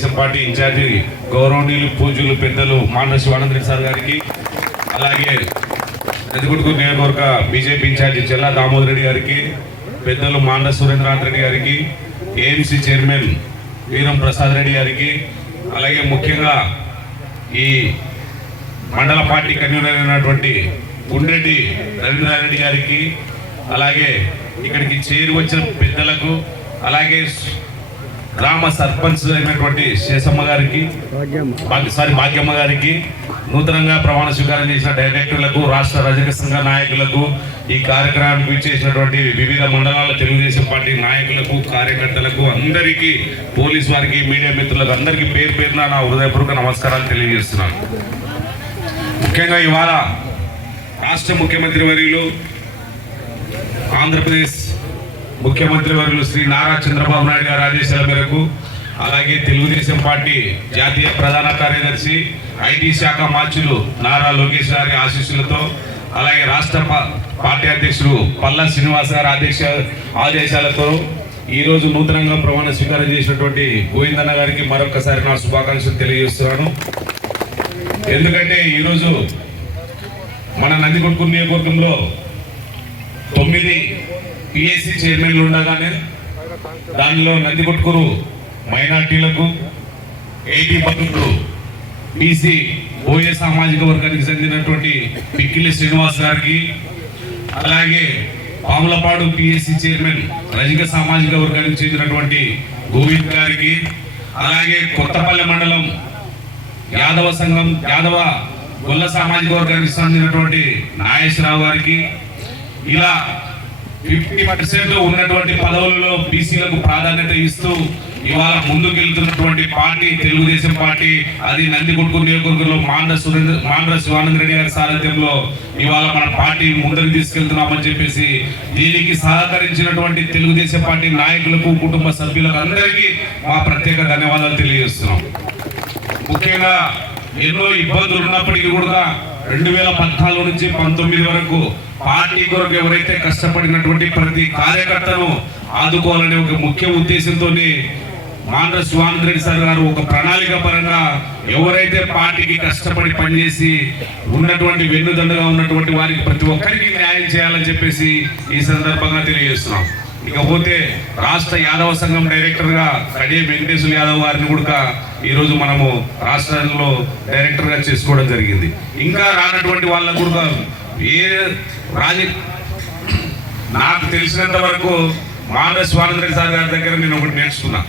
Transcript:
Telugu Desam party incharge గౌరవనీయులు పూజలు పెద్దలు మాండ్ర శివానంద సార్ గారికి అలాగే ఎదుగుడుకు నియోజకవర్గ బీజేపీ ఇన్ఛార్జి చెల్లా దామోదర్ రెడ్డి గారికి పెద్దలు మాండ సురేంద్రనాథ్ రెడ్డి గారికి ఏఎంసీ చైర్మన్ వీరం ప్రసాద్ రెడ్డి గారికి అలాగే ముఖ్యంగా ఈ మండల పార్టీ కన్వీనర్ అయినటువంటి గుండ్రెడ్డి రవీంద్రారెడ్డి గారికి అలాగే ఇక్కడికి చేరి వచ్చిన పెద్దలకు అలాగే గ్రామ సర్పంచ్ అయినటువంటి శేషమ్మ గారికి సారీ భాగ్యమ్మ గారికి నూతనంగా ప్రమాణ స్వీకారం చేసిన డైరెక్టర్లకు రాష్ట్ర రజక సంఘ నాయకులకు ఈ కార్యక్రమానికి చేసినటువంటి వివిధ మండలాల తెలుగుదేశం పార్టీ నాయకులకు కార్యకర్తలకు అందరికీ పోలీస్ వారికి మీడియా మిత్రులకు అందరికీ పేరు పేరున నా హృదయపూర్వక నమస్కారాలు తెలియజేస్తున్నాను. ముఖ్యంగా ఇవాళ రాష్ట్ర ముఖ్యమంత్రి వర్యులు ఆంధ్రప్రదేశ్ ముఖ్యమంత్రి వర్యులు శ్రీ నారా చంద్రబాబు నాయుడు గారి ఆదేశాల మేరకు అలాగే తెలుగుదేశం పార్టీ జాతీయ ప్రధాన కార్యదర్శి ఐటీ శాఖ మార్చులు నారా లోకేష్ గారి ఆశీస్సులతో అలాగే రాష్ట్ర పార్టీ అధ్యక్షుడు పల్లా శ్రీనివాస్ గారి ఆదేశ ఆదేశాలతో ఈరోజు నూతనంగా ప్రమాణ స్వీకారం చేసినటువంటి గోవిందన్న గారికి మరొకసారి నా శుభాకాంక్షలు తెలియజేస్తున్నాను. ఎందుకంటే ఈరోజు మన నందికొట్కూరు నియోజకవర్గంలో తొమ్మిది పిఎస్సి చైర్మన్లు ఉండగానే దానిలో నందికొట్కూరు మైనార్టీలకు ఎయిటీ పర్సెంట్ బీసీ ఓఏ సామాజిక వర్గానికి చెందినటువంటి పిక్కిలి శ్రీనివాస్ గారికి అలాగే పాములపాడు పిఎస్సి చైర్మన్ రజక సామాజిక వర్గానికి చెందినటువంటి గోవింద్ గారికి అలాగే కొత్తపల్లి మండలం యాదవ సంఘం యాదవ గొల్ల సామాజిక వర్గానికి చెందినటువంటి నాగేశ్వరరావు గారికి ఇలా ఫిఫ్టీ పర్సెంట్ ఉన్నటువంటి పదవులలో బీసీలకు ప్రాధాన్యత ఇస్తూ ఇవాళ ముందుకెళ్తున్నటువంటి పార్టీ తెలుగుదేశం పార్టీ అది నందికొట్కు నియోజకవర్గంలో మాండ్ర సురేంద్ర మాండ్ర శివానంద రెడ్డి గారి సారథ్యంలో ఇవాళ మన పార్టీ ముందరికి తీసుకెళ్తున్నామని చెప్పేసి దీనికి సహకరించినటువంటి తెలుగుదేశం పార్టీ నాయకులకు కుటుంబ సభ్యులకు అందరికీ మా ప్రత్యేక ధన్యవాదాలు తెలియజేస్తున్నాం. ముఖ్యంగా ఎన్నో ఇబ్బందులు ఉన్నప్పటికీ కూడా రెండు వేల పద్నాలుగు నుంచి పంతొమ్మిది వరకు పార్టీ కొరకు ఎవరైతే కష్టపడినటువంటి ప్రతి కార్యకర్తను ఆదుకోవాలనే ఒక ముఖ్య ఉద్దేశంతో మాండ్ర శివానంద రెడ్డి సార్ గారు ఒక ప్రణాళిక పరంగా ఎవరైతే పార్టీకి కష్టపడి పనిచేసి ఉన్నటువంటి వెన్నుదండగా ఉన్నటువంటి వారికి ప్రతి ఒక్కరికి న్యాయం చేయాలని చెప్పేసి ఈ సందర్భంగా తెలియజేస్తున్నాం. ఇకపోతే రాష్ట్ర యాదవ సంఘం డైరెక్టర్గా కడియ వెంకటేశ్వర యాదవ్ గారిని కూడా ఈరోజు మనము రాష్ట్రంలో డైరెక్టర్గా చేసుకోవడం జరిగింది. ఇంకా రానటువంటి వాళ్ళకు కూడా ఏ రాజ నాకు తెలిసినంత వరకు మానవ స్వాతంత్ర సార్ గారి దగ్గర నేను ఒకటి నేర్చుకున్నా.